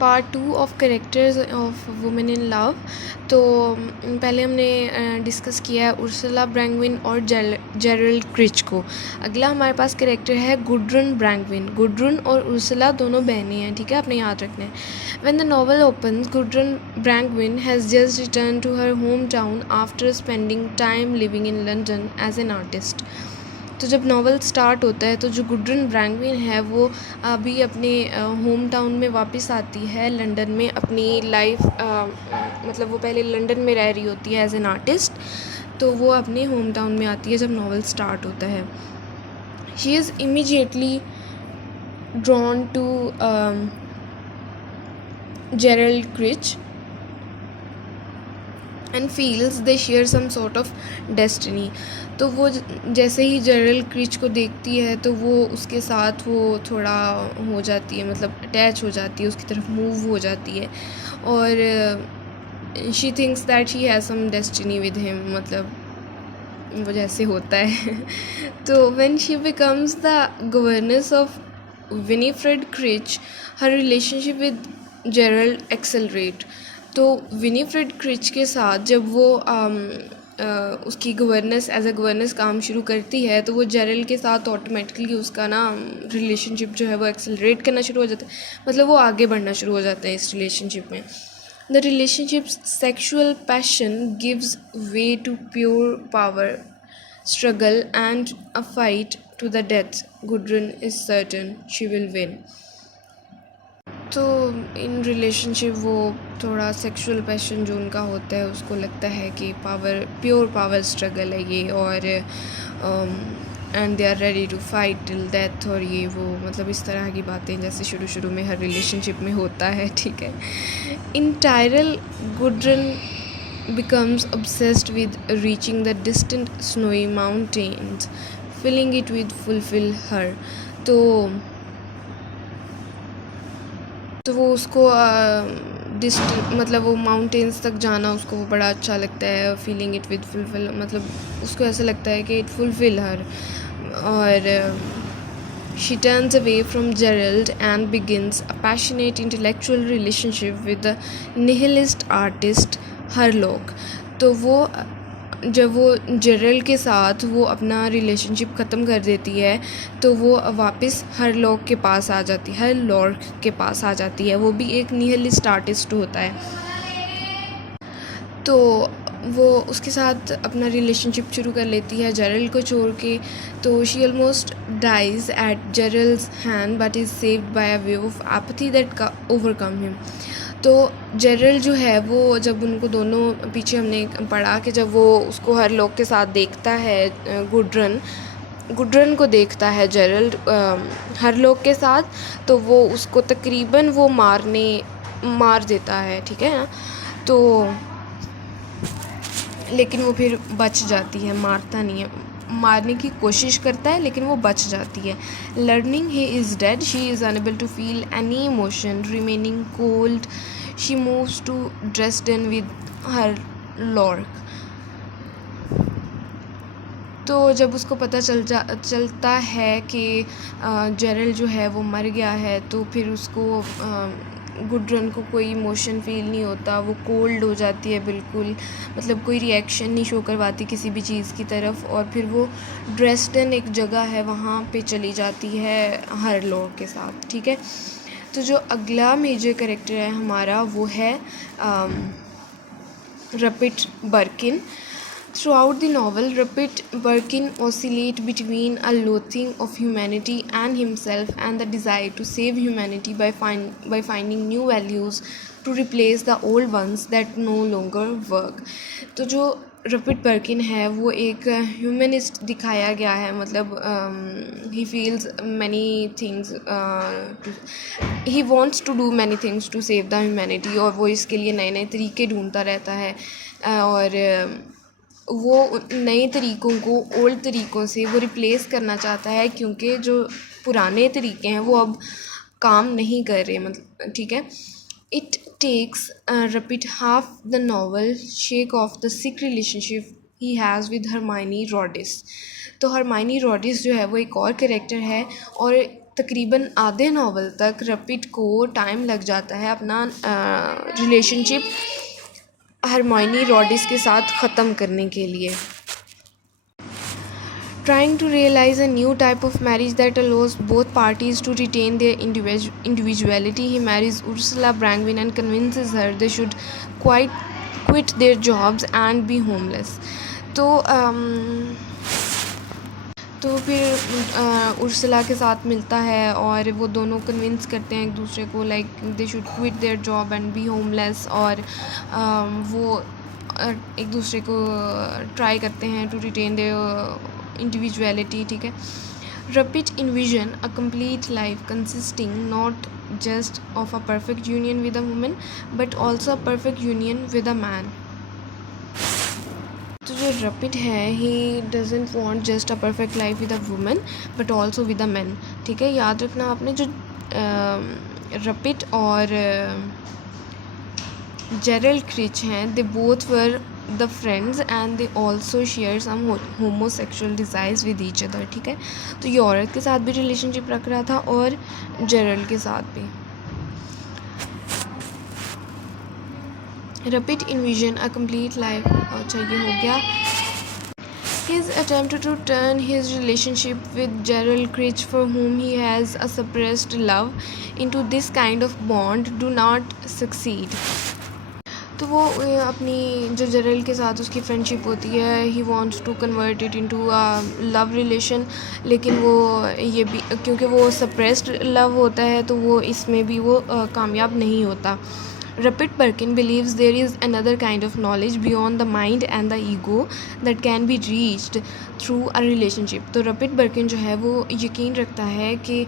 Part 2 of characters of women in love. तो पहले हमने डिस्कस किया है उर्सुला ब्रैंगविन और जेरल्ड क्रिच को। अगला हमारे पास कैरेक्टर है गुडरुन ब्रैंगविन। गुडरुन और उर्सुला दोनों बहनें हैं, ठीक है, अपने याद रखना है। When the novel opens, Gudrun Brangwen has just return to her home town after spending time living in London as an artist. तो जब नावल स्टार्ट होता है तो जो गुडरुन ब्रैंगविन है वो अभी अपने होम टाउन में वापस आती है लंदन में अपनी लाइफ, मतलब वो पहले लंदन में रह रही होती है एज एन आर्टिस्ट, तो वो अपने होम टाउन में आती है जब नावल स्टार्ट होता है। She is immediately drawn to Gerald Crich and feels they share some sort of destiny. तो वो जैसे ही जेरल्ड क्रिच को देखती है तो वो उसके साथ वो थोड़ा हो जाती है, मतलब अटैच हो जाती है, उसकी तरफ मूव हो जाती है और she thinks that she has some destiny with him, मतलब वो जैसे होता है। तो when she becomes the governess of Winifred Crich, her relationship with Gerald accelerate. तो विनीफ्रेड क्रिच के साथ जब वो उसकी गवर्नेस एज अ गवर्नेस काम शुरू करती है तो वो जेरल्ड के साथ ऑटोमेटिकली उसका ना रिलेशनशिप जो है वो एक्सेलरेट करना शुरू हो जाता है, मतलब वो आगे बढ़ना शुरू हो जाता है इस रिलेशनशिप में। The relationship's sexual passion gives way to pure power, struggle, and a fight to the death. Gudrun is certain she will win. तो इन रिलेशनशिप वो थोड़ा सेक्सुअल पैशन जो उनका होता है उसको लगता है कि पावर, प्योर पावर स्ट्रगल है ये, और and they are ready to fight till death, और ये वो, मतलब इस तरह की बातें जैसे शुरू शुरू में हर रिलेशनशिप में होता है, ठीक है। इन Tyrell, गुडरन becomes obsessed with reaching the distant snowy mountains, filling it with fulfill her. तो वो उसको मतलब वो माउंटेन्स तक जाना उसको वो बड़ा अच्छा लगता है, फीलिंग इट विद फुलफिल, मतलब उसको ऐसा लगता है कि इट फुलफिल हर। और she turns away from Gerald and begins a passionate intellectual relationship with the nihilist artist Loerke. तो वो जब वो जेरल्ड के साथ वो अपना रिलेशनशिप ख़त्म कर देती है तो वो वापस हरलॉक के पास आ जाती है, हरलॉक के पास आ जाती है। वो भी एक निहिलिस्ट आर्टिस्ट होता है, तो वो उसके साथ अपना रिलेशनशिप शुरू कर लेती है जेरल्ड को छोड़ के। तो she almost dies at Gerald's hand but is saved by a wave of apathy that overcome him. तो जेरल्ड जो है वो, जब उनको दोनों पीछे हमने पढ़ा कि जब वो उसको हरलॉक के साथ देखता है, गुडरन को देखता है जेरल्ड हरलॉक के साथ, तो वो उसको तकरीबन वो मार देता है, ठीक है ना। तो लेकिन वो फिर बच जाती है, मारता नहीं है, मारने की कोशिश करता है लेकिन वो बच जाती है। Learning he is dead, she is unable to feel any emotion, remaining cold, she moves to Dresden with her Loerke. तो जब उसको पता चलता है कि जेरल्ड जो है वो मर गया है, तो फिर उसको गुडरन को कोई इमोशन फील नहीं होता, वो कोल्ड हो जाती है बिल्कुल, मतलब कोई रिएक्शन नहीं शो करवाती किसी भी चीज़ की तरफ। और फिर वो ड्रेसडन एक जगह है वहाँ पे चली जाती है हरलॉक के साथ, ठीक है। तो जो अगला मेजर कैरेक्टर है हमारा वो है रपिट बर्किन। Throughout the novel, Rupert Birkin oscillates between a loathing of humanity and himself and the desire to save humanity by finding new values to replace the old ones that no longer work. तो जो रपिट बर्किन है वो एक humanist दिखाया गया है, मतलब he feels many things, he wants to do many things to save the humanity, और वो इसके लिए नए नए तरीके ढूंढता रहता है, और वो नए तरीक़ों को ओल्ड तरीक़ों से वो रिप्लेस करना चाहता है, क्योंकि जो पुराने तरीके हैं वो अब काम नहीं कर रहे, मतलब ठीक है। It takes repeat half the novel shake off the sick relationship he has with Hermione Roddice. तो हरमाइनी रॉडिस जो है वो एक और कैरेक्टर है, और तकरीबन आधे नावल तक रपिट को टाइम लग जाता है अपना रिलेशनशिप हरमाइनी रॉडिस के साथ ख़त्म करने के लिए. Trying to realize a new type of marriage that allows both parties to retain their individuality, he marries Ursula Brangwyn and convinces her they should quit their jobs and be homeless. तो फिर Ursula के साथ मिलता है और वो दोनों convince करते हैं एक दूसरे को like they should quit their job and be homeless. और वो एक दूसरे को ट्राई करते हैं टू रिटेन देयर इंडिविजुअलिटी. ठीक है. Rapid envision a complete life consisting not just of a perfect union with a woman but also a perfect union with a man. तो जो रपिड है he doesn't want just a perfect life with a woman but also with a man. ठीक है. याद रखना आपने जो rapid और जेरल्ड क्रिच हैं they both were the friends and they also share some homosexual desires with each other. ठीक है. तो ये औरत के साथ भी रिलेशनशिप रख रहा था और जेरल्ड के साथ भी. Rapid envision a complete life. अच्छा ये हो गया. His attempt to turn his relationship with Gerald Critch, for whom he has a suppressed love, into this kind of bond do not succeed. तो वो अपनी जो जेरल्ड के साथ उसकी फ्रेंडशिप होती है he wants to convert it into a love relation, लेकिन वो ये भी क्योंकि वो सप्रेस्ड लव होता है तो वो इसमें भी वो कामयाब नहीं होता. Rapid Birkin believes there is another kind of knowledge beyond the mind and the ego that can be reached through a relationship. तो Rapid Birkin जो है वो यकीन रखता है कि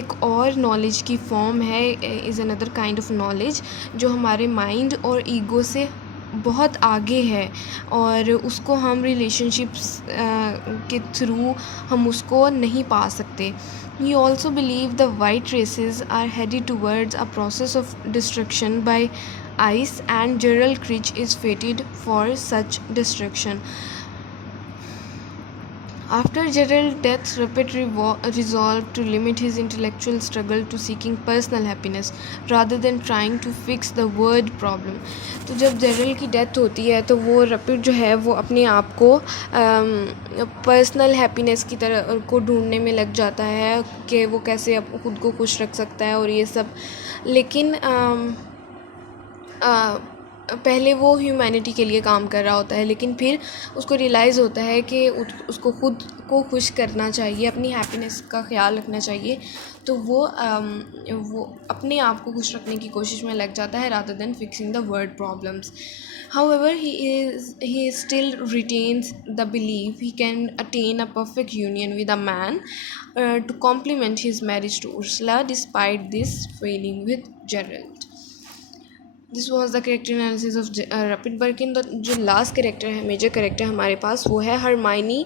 एक और नॉलेज की फॉर्म है is another kind of knowledge जो हमारे माइंड और ईगो से बहुत आगे है और उसको हम रिलेशनशिप्स के थ्रू हम उसको नहीं पा सकते. He also believes the white races are headed towards a process of destruction by ice and Gerald Critch is fated for such destruction. After Gerald's death, Rapid resolved to limit his intellectual struggle to seeking personal happiness rather than trying to fix the word problem. तो जब Gerald की death होती है तो वो rapid जो है वो अपने आप को पर्सनल हैप्पीनेस की तरह को ढूंढने में लग जाता है कि वो कैसे खुद को खुश रख सकता है और ये सब. लेकिन पहले वो ह्यूमैनिटी के लिए काम कर रहा होता है लेकिन फिर उसको रियलाइज़ होता है कि उसको खुद को खुश करना चाहिए, अपनी हैप्पीनेस का ख्याल रखना चाहिए. तो वो अपने आप को खुश रखने की कोशिश में लग जाता है rather than fixing the word problems. However, he still retains the belief he can attain a perfect union with a man to complement his marriage to Ursula despite this failing with Gerald. This was the character analysis of Rupert Birkin. जो लास्ट character है major character हमारे पास वो है Hermione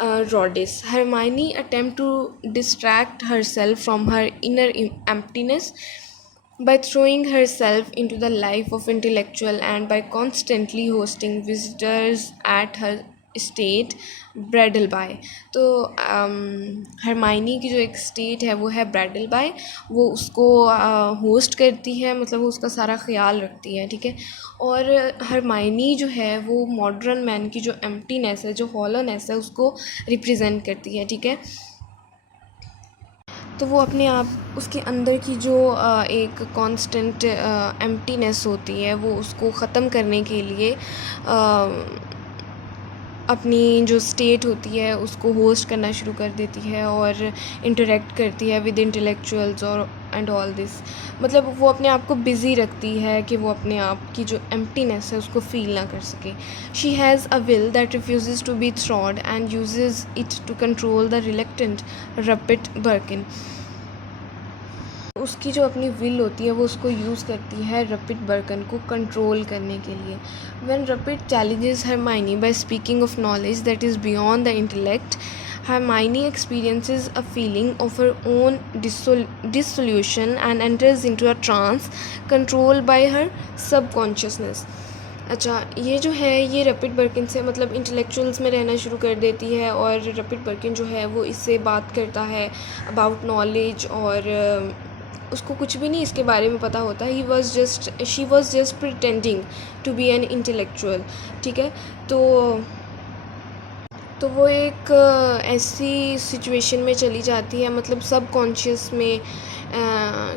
Roddice. Hermione attempt to distract her self from her inner emptiness by throwing herself into the life of intellectual and by constantly hosting visitors at her estate ब्रैडलबाई. तो Hermione की जो एक state है वो है ब्रैडलबाई. वो उसको होस्ट करती है, मतलब वो उसका सारा ख्याल रखती है. ठीक है. और हरमाइनी जो है वो मॉडर्न मैन की जो एम्प्टीनेस है, जो हॉलोनेस है, उसको रिप्रेजेंट करती है. ठीक है. तो वो अपने आप उसके अंदर की जो एक कांस्टेंट एम्प्टीनेस होती है वो उसको ख़त्म करने के लिए अपनी जो स्टेट होती है उसको होस्ट करना शुरू कर देती है और इंटरेक्ट करती है विद इंटेलेक्चुअल्स और एंड ऑल दिस. मतलब वो अपने आप को बिज़ी रखती है कि वो अपने आप की जो एम्प्टीनेस है उसको फील ना कर सके. She has a will that refuse to be thwarted and uses it to control the reluctant Rupert Birkin. उसकी जो अपनी विल होती है वो उसको यूज़ करती है रपिड बर्किन को कंट्रोल करने के लिए. When Rupert challenges Hermione by speaking of knowledge that is beyond the intellect, Hermione experiences a feeling of her own dissolution and enters into a trance controlled by her subconsciousness. अच्छा, ये जो है ये rapid बर्किन से मतलब intellectuals में रहना शुरू कर देती है और रपिड बर्किन जो है वो इससे बात करता है अबाउट नॉलेज और उसको कुछ भी नहीं इसके बारे में पता होता। She was just pretending to be an intellectual. ठीक है, तो वो एक ऐसी सिचुएशन में चली जाती है, मतलब सब कॉन्शियस में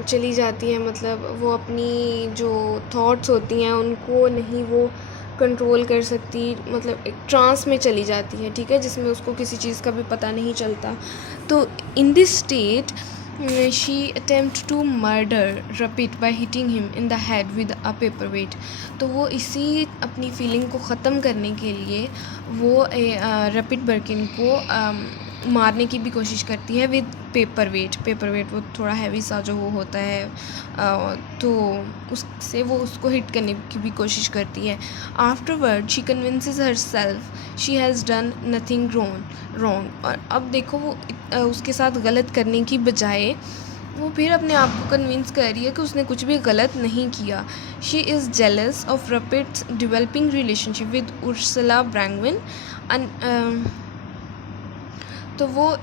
चली जाती है, मतलब वो अपनी जो थॉट्स होती हैं उनको नहीं वो कंट्रोल कर सकती, मतलब एक ट्रांस में चली जाती है। ठीक है, जिसमें उसको किसी चीज़ का भी पता नहीं चलता। तो in this state she attempt to murder Rupert by hitting him in the head with a paperweight. तो वो इसी अपनी फीलिंग को ख़त्म करने के लिए वो रपिट बर्किन को मारने की भी कोशिश करती है विद पेपर वेट वो थोड़ा हैवी सा जो वो होता है, तो उससे वो उसको हिट करने की भी कोशिश करती है। Afterward she convinces her self she has done nothing wrong. और अब देखो वो उसके साथ गलत करने की बजाय वो फिर अपने आप को कन्विंस कर रही है कि उसने कुछ भी गलत नहीं किया। She is jealous of Rupert's developing relationship with Ursula Brangwen. तो वो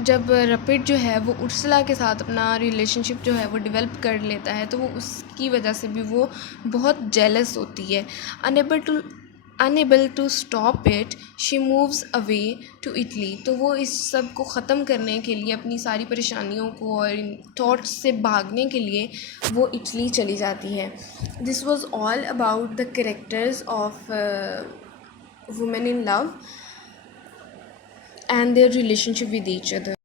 जब रपिट जो है वो उर्सुला के साथ अपना रिलेशनशिप जो है वो डेवलप कर लेता है, तो वो उसकी वजह से भी वो बहुत जेलस होती है। Unable to stop it she moves away to Italy. तो वो इस सब को ख़त्म करने के लिए, अपनी सारी परेशानियों को और इन थॉट्स से भागने के लिए वो इटली चली जाती है। This was all about the characters of women in love and their relationship with each other.